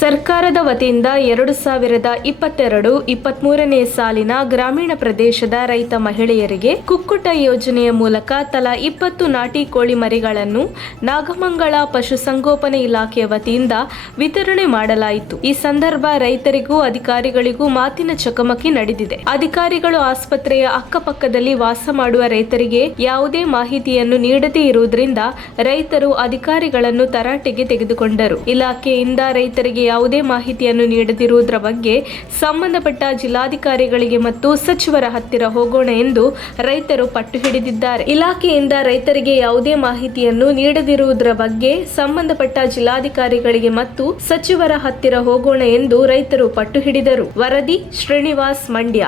ಸರ್ಕಾರದ ವತಿಯಿಂದ 2022-23ನೇ ಸಾಲಿನ ಗ್ರಾಮೀಣ ಪ್ರದೇಶದ ರೈತ ಮಹಿಳೆಯರಿಗೆ ಕುಕ್ಕುಟ ಯೋಜನೆಯ ಮೂಲಕ ತಲಾ 20 ನಾಟಿ ಕೋಳಿ ಮರಿಗಳನ್ನು ನಾಗಮಂಗಲ ಪಶುಸಂಗೋಪನೆ ಇಲಾಖೆಯ ವತಿಯಿಂದ ವಿತರಣೆ ಮಾಡಲಾಯಿತು. ಈ ಸಂದರ್ಭ ರೈತರಿಗೂ ಅಧಿಕಾರಿಗಳಿಗೂ ಮಾತಿನ ಚಕಮಕಿ ನಡೆದಿದೆ. ಅಧಿಕಾರಿಗಳು ಆಸ್ಪತ್ರೆಯ ಅಕ್ಕಪಕ್ಕದಲ್ಲಿ ವಾಸ ಮಾಡುವ ರೈತರಿಗೆ ಯಾವುದೇ ಮಾಹಿತಿಯನ್ನು ನೀಡದೇ ಇರುವುದರಿಂದ ರೈತರು ಅಧಿಕಾರಿಗಳನ್ನು ತರಾಟೆಗೆ ತೆಗೆದುಕೊಂಡರು. ಇಲಾಖೆಯಿಂದ ರೈತರಿಗೆ ಯಾವುದೇ ಮಾಹಿತಿಯನ್ನು ನೀಡದಿರುವುದರ ಬಗ್ಗೆ ಸಂಬಂಧಪಟ್ಟ ಜಿಲ್ಲಾಧಿಕಾರಿಗಳಿಗೆ ಮತ್ತು ಸಚಿವರ ಹತ್ತಿರ ಹೋಗೋಣ ಎಂದು ರೈತರು ಪಟ್ಟು ಹಿಡಿದಿದ್ದಾರೆ. ಇಲಾಖೆಯಿಂದ ರೈತರಿಗೆ ಯಾವುದೇ ಮಾಹಿತಿಯನ್ನು ನೀಡದಿರುವುದರ ಬಗ್ಗೆ ಸಂಬಂಧಪಟ್ಟ ಜಿಲ್ಲಾಧಿಕಾರಿಗಳಿಗೆ ಮತ್ತು ಸಚಿವರ ಹತ್ತಿರ ಹೋಗೋಣ ಎಂದು ರೈತರು ಪಟ್ಟು ಹಿಡಿದರು. ವರದಿ ಶ್ರೀನಿವಾಸ್ ಮಂಡ್ಯ.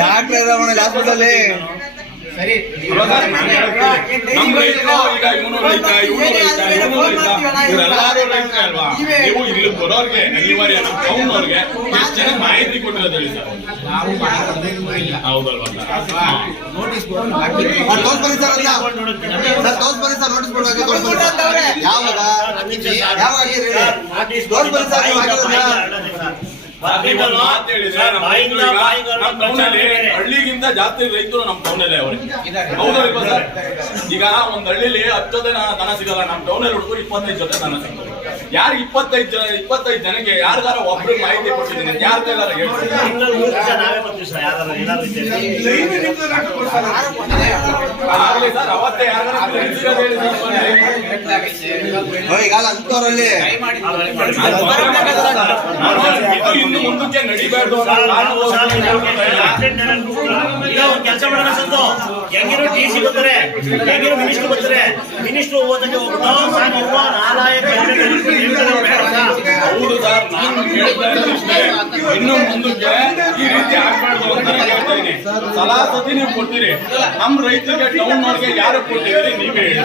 ಡಾಕ್ಟರ್ ಹಾಸ್ಪಿಟಲ್ ಸರಿ ನಮ್ಮ ರೈತರು ಈಗ ಇವನು ರೈತ ಇವರೆಲ್ಲರೂ ರೈತರೇ ಅಲ್ವಾ? ನೀವು ಇಲ್ಲಿ ಬರೋರ್ಗೆ ಅನಿವಾರ್ಯ ನಮ್ಮ ಟೌನ್ ಅವ್ರಿಗೆ ಎಷ್ಟು ಜನ ಮಾಹಿತಿ ಕೊಟ್ಟಿರೋದಿಲ್ಲ ಸರ್. ಹೌದಲ್ವಾ? ನೋಟಿಸ್ ಹಳ್ಳಿಗಿಂತ ಜಾಸ್ತಿ ರೈತರು ನಮ್ಮ ಟೌನಲ್ಲಿ ಅವ್ರಿಗೆ. ಹೌದಲ್ವಾ ಸರ್? ಈಗ ಒಂದ್ ಹಳ್ಳಿಲಿ 10 ಜನ ದನ ಸಿಗಲ್ಲ, ನಮ್ಮ ಟೌನಲ್ಲಿ ಹುಡುಗರು 25 ಜೊತೆ ದನ ಸಿಗ್ತದೆ. ಯಾರಿಗೆ 25 ಜನಕ್ಕೆ ಯಾರಿಗಾರ ಒಬ್ರಿಗೆ ಮಾಹಿತಿ ಕೊಟ್ಟಿದ್ದೀನಿ, ಯಾರ ಕೈಗಾರ ಹೇಳ್ತೀನಿ ಸರ್. ಅವತ್ತೇ ಯಾರು ಇನ್ನು ಮುಂದಕ್ಕೆ ನಡಿಬಾರ್ದು. ಕೆಲಸ ಮಾಡೋಣ ಸಂತು, ಹೆಂಗಿರೋ DC ಬರ್ತಾರೆ, ಹೆಂಗಿರೋ ಮಿನಿಸ್ಟರ್ ಬರ್ತಾರೆ, ಮಿನಿಸ್ಟರ್ ಹೋದಂಗೆ ಹೋಗ್ಬಿಟ್ಟು ಹೌದು ಸರ್, ನಾನು ಕೇಳ್ತಾ ಇಷ್ಟೇ, ಇನ್ನು ಮುಂದಕ್ಕೆ ಈ ರೀತಿ ಆಗ್ಬಾರ್ದು ಅಂತ ಹೇಳ್ತಾ ಇದ್ದೀನಿ. ಸಲಹೆ ನೀವು ಕೊಡ್ತೀರಿ, ನಮ್ಮ ರೈತರಿಗೆ ಟೌನ್ ಅವ್ರಿಗೆ ಯಾರು ಕೊಟ್ಟಿದ್ದೀರಿ ನೀವೇ ಹೇಳಿ.